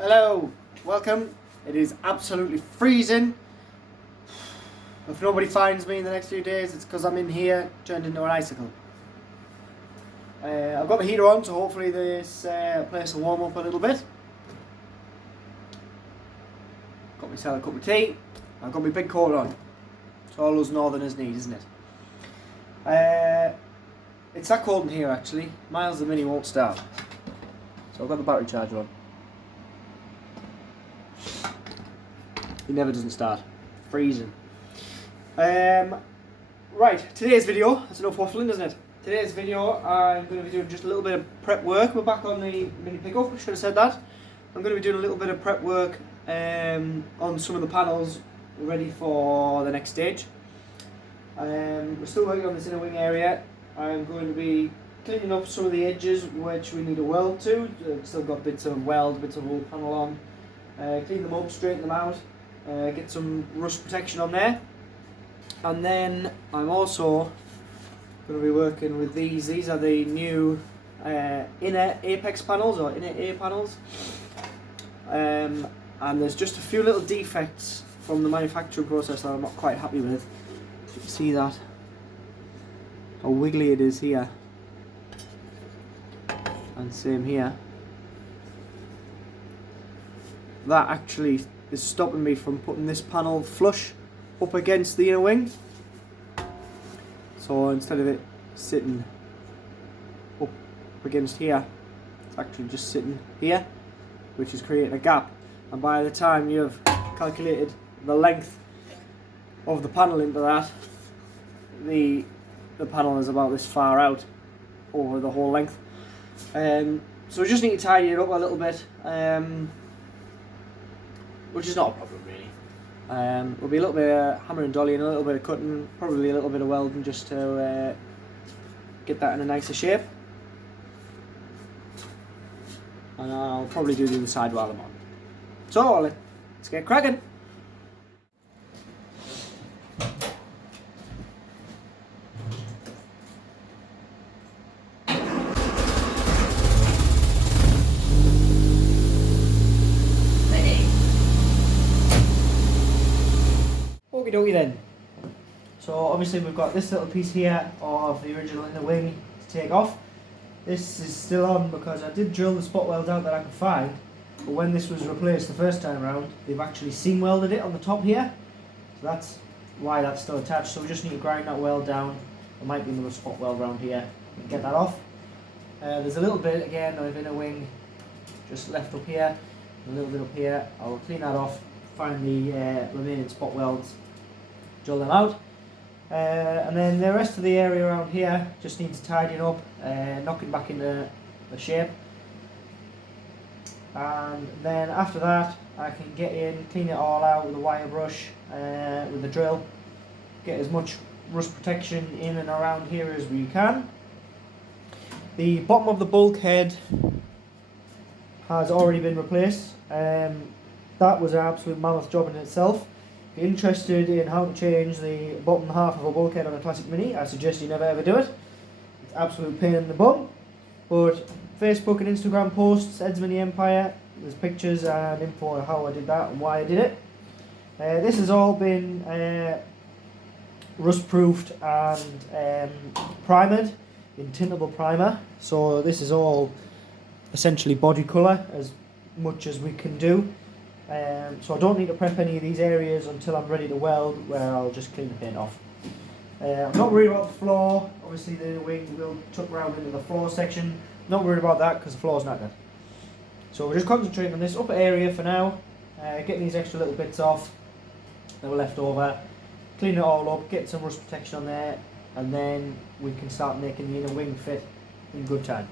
Hello, welcome. It is absolutely freezing. If nobody finds me in the next few days, it's because I'm in here turned into an icicle. I've got the heater on, so hopefully this place will warm up a little bit. Got myself a cup of tea. I've got my big coat on. It's all those northerners need, isn't it? It's that cold in here actually. Miles the Mini won't start. So I've got the battery charger on. It never doesn't start. Freezing. Right, today's video, that's enough waffling, isn't it? Today's video, I'm going to be doing just a little bit of prep work. We're back on the Mini pickup, I should have said that. I'm going to be doing a little bit of prep work on some of the panels ready for the next stage. We're still working on this inner wing area. I'm going to be cleaning up some of the edges which we need a weld to. Still got bits of weld, bits of wool panel on. Clean them up, straighten them out, get some rust protection on there. And then I'm also going to be working with these. These are the new inner apex panels, or inner A panels. And there's just a few little defects from the manufacturing process that I'm not quite happy with. You can see that, how wiggly it is here, and same here. That actually is stopping me from putting this panel flush up against the inner wing. So instead of it sitting up against here, it's actually just sitting here, which is creating a gap. And by the time you've calculated the length of the panel into that, the panel is about this far out over the whole length. So we just need to tidy it up a little bit, which is not a problem really. There'll be a little bit of hammer and dolly and a little bit of cutting, probably a little bit of welding just to get that in a nicer shape. And I'll probably do the other side while I'm on. So let's get cracking. Okie dokie then. So obviously we've got this little piece here of the original inner wing to take off. This is still on because I did drill the spot welds out that I could find, but when this was replaced the first time around, they've actually seam welded it on the top here. So that's why that's still attached. So we just need to grind that weld down. There might be another spot weld around here and get that off. There's a little bit again of inner wing just left up here, a little bit up here. I'll clean that off, find the remaining spot welds, drill them out, and then the rest of the area around here just needs tidying up, knocking back into the shape. And then after that I can get in, clean it all out with a wire brush, with the drill, get as much rust protection in and around here as we can. The bottom of the bulkhead has already been replaced. That was an absolute mammoth job in itself. If you're interested in how to change the bottom half of a bulkhead on a classic Mini, I suggest you never ever do it. It's an absolute pain in the bum. But Facebook and Instagram posts, Ed's Mini Empire, there's pictures and info on how I did that and why I did it. This has all been rust proofed and primered in tintable primer. So this is all essentially body colour as much as we can do. So I don't need to prep any of these areas until I'm ready to weld, where I'll just clean the paint off. I'm not worried about the floor. Obviously the wing will tuck round into the floor section. Not worried about that because the floor's not good. So we're just concentrating on this upper area for now, getting these extra little bits off that were left over, clean it all up, get some rust protection on there, and then we can start making the inner wing fit in good time.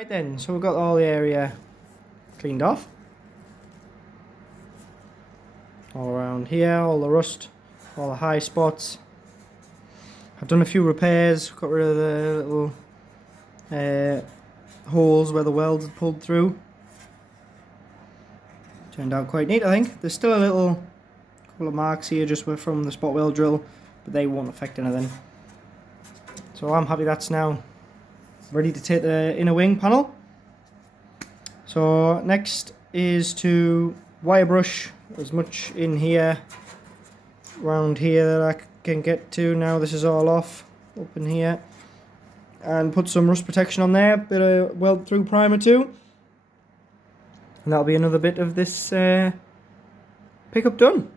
Right then, so we've got all the area cleaned off. All around here, all the rust, all the high spots. I've done a few repairs, got rid of the little holes where the welds had pulled through. Turned out quite neat, I think. There's still a couple of marks here just from the spot weld drill, but they won't affect anything. So I'm happy that's now ready to take the inner wing panel. So next is to wire brush as much in here, around here that I can get to. Now this is all off, up in here, and put some rust protection on there, bit of weld through primer too, and that'll be another bit of this pickup done.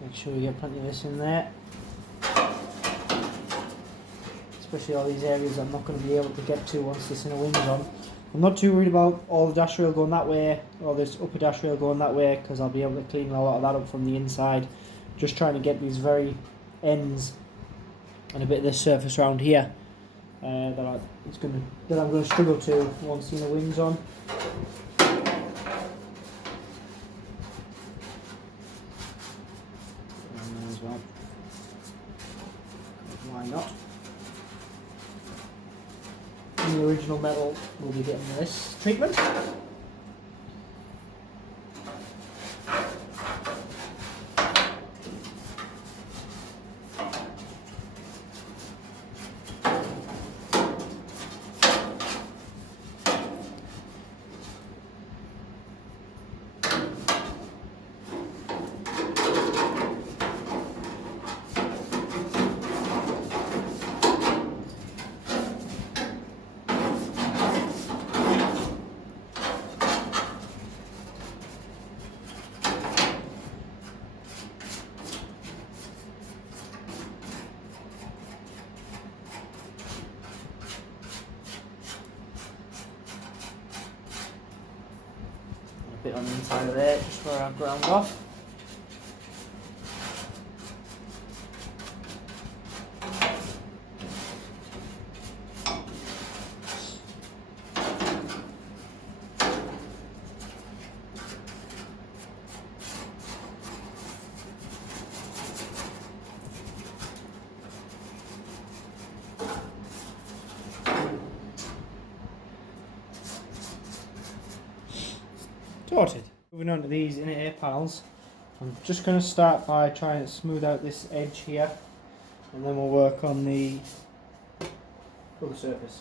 Make sure we get plenty of this in there, especially all these areas I'm not going to be able to get to once this inner wing's on. I'm not too worried about all the dash rail going that way, or this upper dash rail going that way, because I'll be able to clean a lot of that up from the inside. Just trying to get these very ends and a bit of this surface around here that I'm going to struggle to once the inner wing's on. As well. Why not? And the original metal will be getting this treatment. Bit on the inside of there, just where I've ground off. Sorted. Moving on to these inner air panels, I'm just going to start by trying to smooth out this edge here, and then we'll work on the other surface.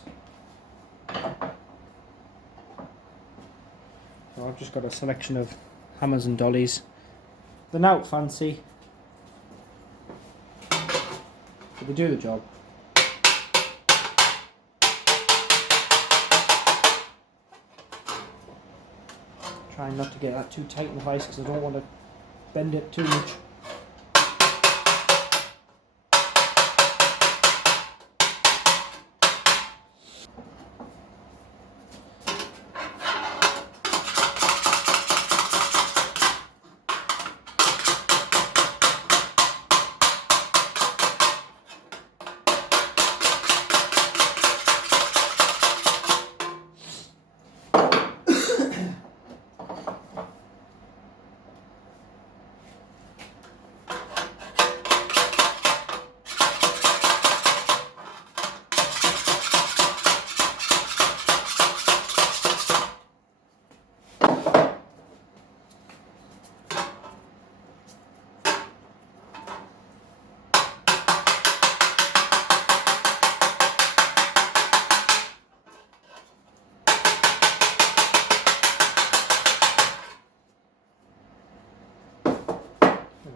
So I've just got a selection of hammers and dollies. They're not fancy, but they do the job. Trying not to get that too tight in the vise because I don't want to bend it too much.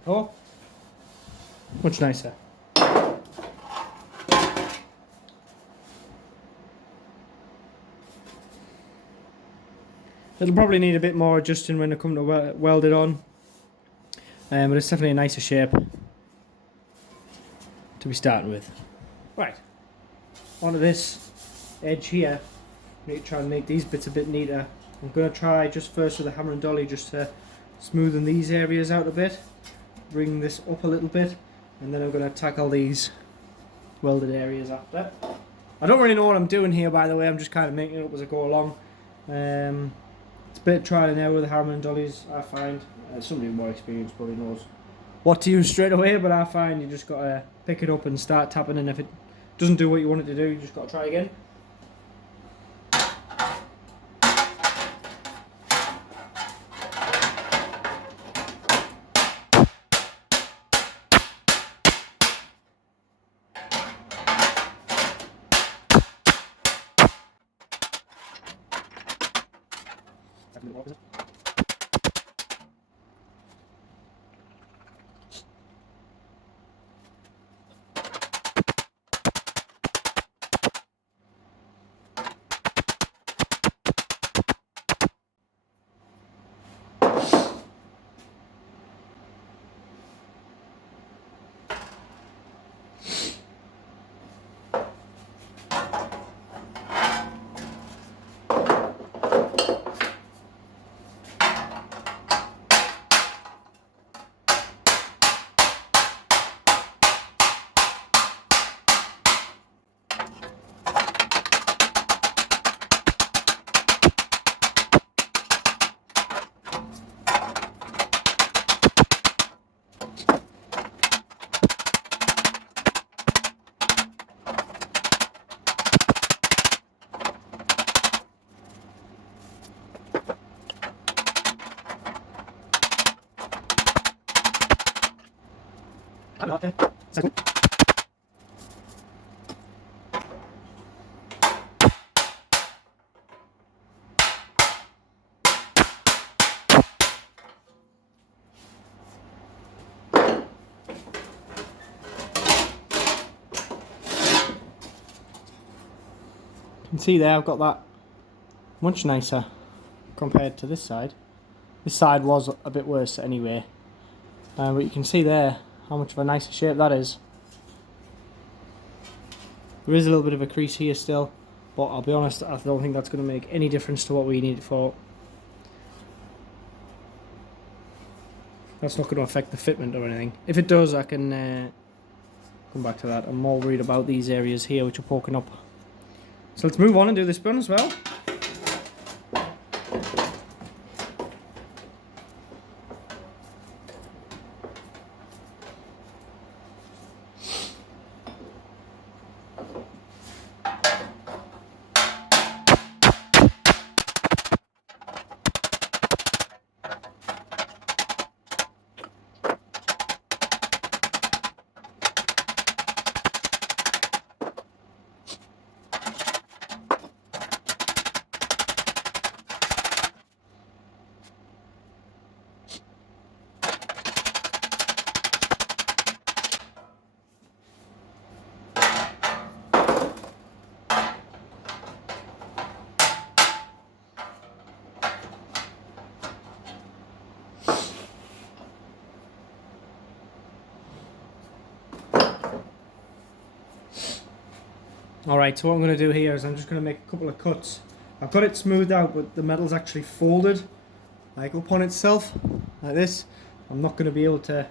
Oh, much nicer. It'll probably need a bit more adjusting when I come to weld it on, but it's definitely a nicer shape to be starting with. Right, onto this edge here. I need to try and make these bits a bit neater. I'm going to try just first with a hammer and dolly just to smoothen these areas out a bit, bring this up a little bit, and then I'm going to tackle these welded areas after. I don't really know what I'm doing here, by the way. I'm just kind of making it up as I go along. It's a bit of trial and error with the hammer and dollies, I find. Somebody with more experience probably knows what to use straight away, but I find you just got to pick it up and start tapping, and if it doesn't do what you want it to do, you just got to try again. Okay. Second. You can see there I've got that much nicer compared to this side. This side was a bit worse anyway, but you can see there how much of a nicer shape that is. There is a little bit of a crease here still, but I'll be honest, I don't think that's going to make any difference to what we need it for. That's not going to affect the fitment or anything. If it does, I can come back to that. I'm more worried about these areas here which are poking up. So let's move on and do this bun as well. Alright, so what I'm going to do here is I'm just going to make a couple of cuts. I've got it smoothed out, but the metal's actually folded, like upon itself, like this. I'm not going to be able to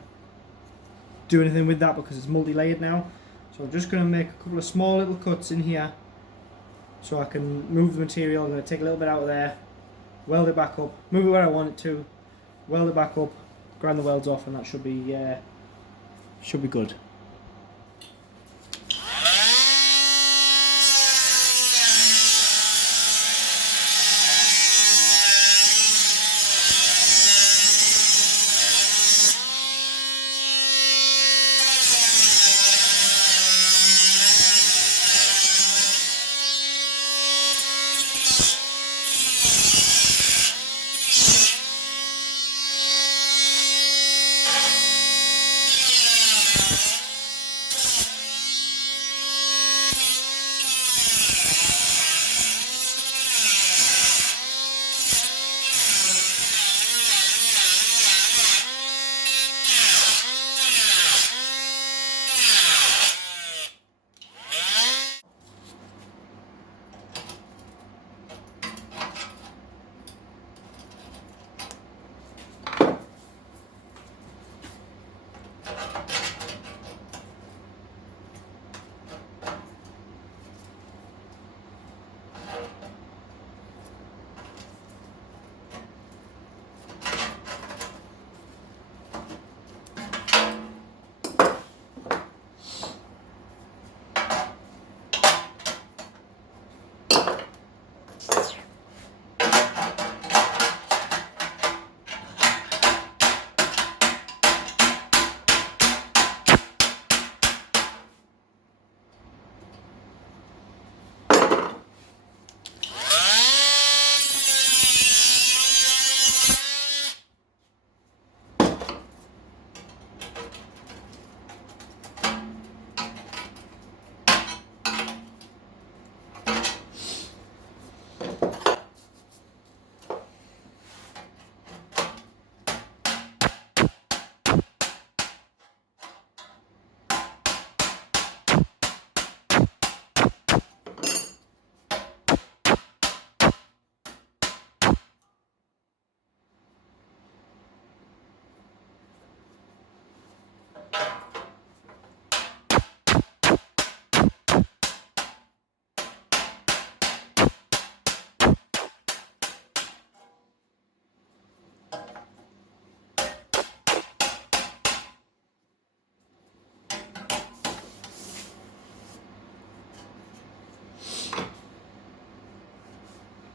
do anything with that because it's multi-layered now. So I'm just going to make a couple of small little cuts in here so I can move the material. I'm going to take a little bit out of there, weld it back up, move it where I want it to, weld it back up, grind the welds off, and that should be good.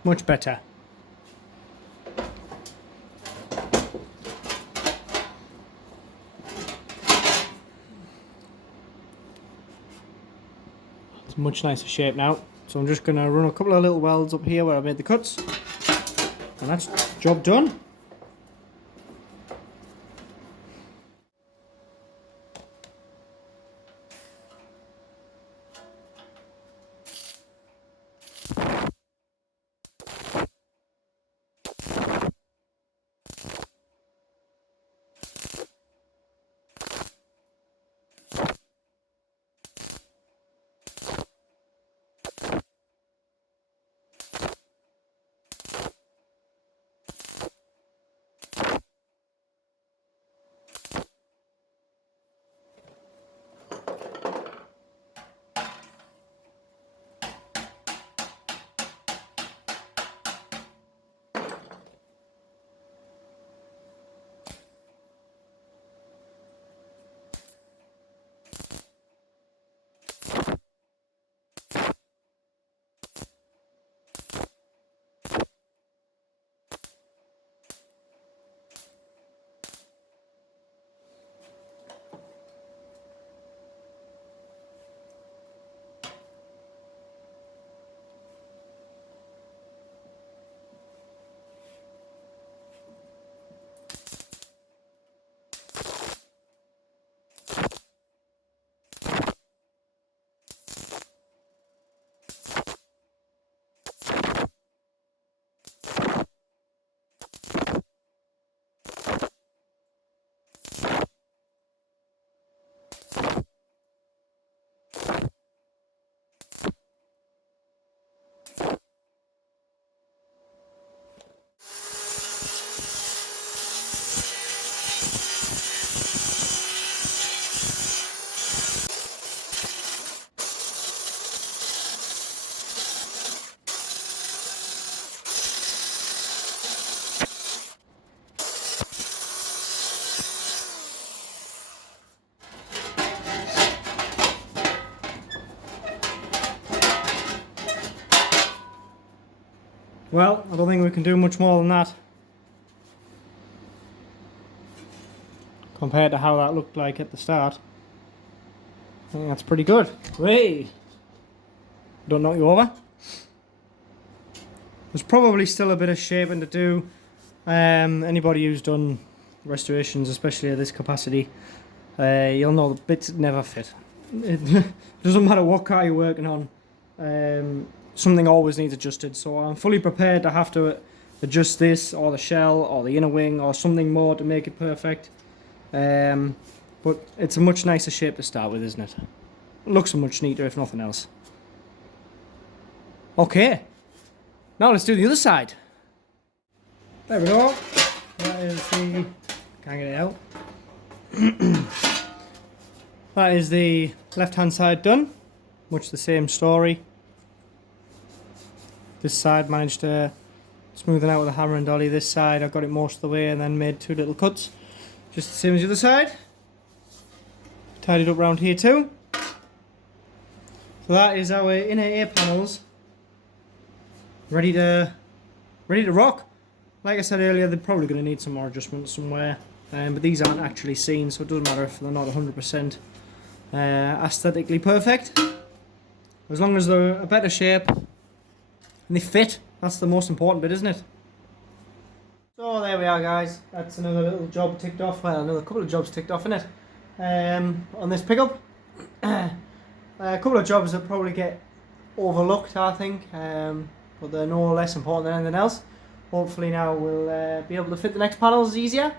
Much better. It's a much nicer shape now. So I'm just going to run a couple of little welds up here where I made the cuts. And that's job done. Well, I don't think we can do much more than that. Compared to how that looked like at the start. I think that's pretty good. Hey! Don't knock you over. There's probably still a bit of shaping to do. Anybody who's done restorations, especially at this capacity, you'll know the bits never fit. It doesn't matter what car you're working on. Something always needs adjusted, so I'm fully prepared to have to adjust this or the shell or the inner wing or something more to make it perfect. But it's a much nicer shape to start with, isn't it? It looks much neater if nothing else. Okay, now let's do the other side. There we go. That is the... can't get it out. That is the left hand side done. Much the same story. This side managed to smooth it out with a hammer and dolly. This side I got it most of the way and then made two little cuts. Just the same as the other side. Tidied up round here too. So that is our inner A panels. Ready to rock. Like I said earlier, they're probably going to need some more adjustments somewhere. But these aren't actually seen, so it doesn't matter if they're not 100% aesthetically perfect. As long as they're a better shape and they fit, that's the most important bit, isn't it? So there we are, guys. That's another little job ticked off. Well, another couple of jobs ticked off, innit? On this pickup. A couple of jobs that probably get overlooked, I think, but they're no less important than anything else. Hopefully now we'll be able to fit the next panels easier.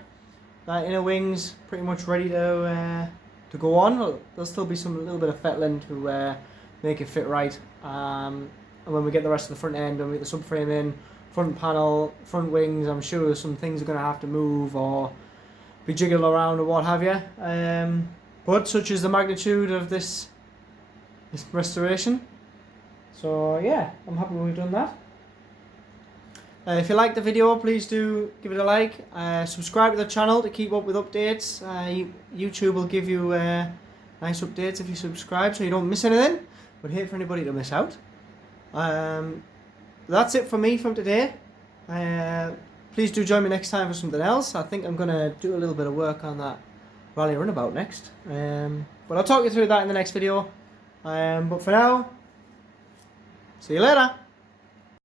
That inner wing's pretty much ready to go on. There'll still be some little bit of fettling to make it fit right. And when we get the rest of the front end and we get the subframe in, front panel, front wings, I'm sure some things are going to have to move or be jiggled around or what have you. But such is the magnitude of this restoration. So yeah, I'm happy we've done that. If you liked the video, please do give it a like. Subscribe to the channel to keep up with updates. YouTube will give you nice updates if you subscribe so you don't miss anything. Would hate for anybody to miss out. that's it for me from today. Please do join me next time for something else. I think I'm going to do a little bit of work on that rally runabout next. But I'll talk you through that in the next video. But for now, see you later.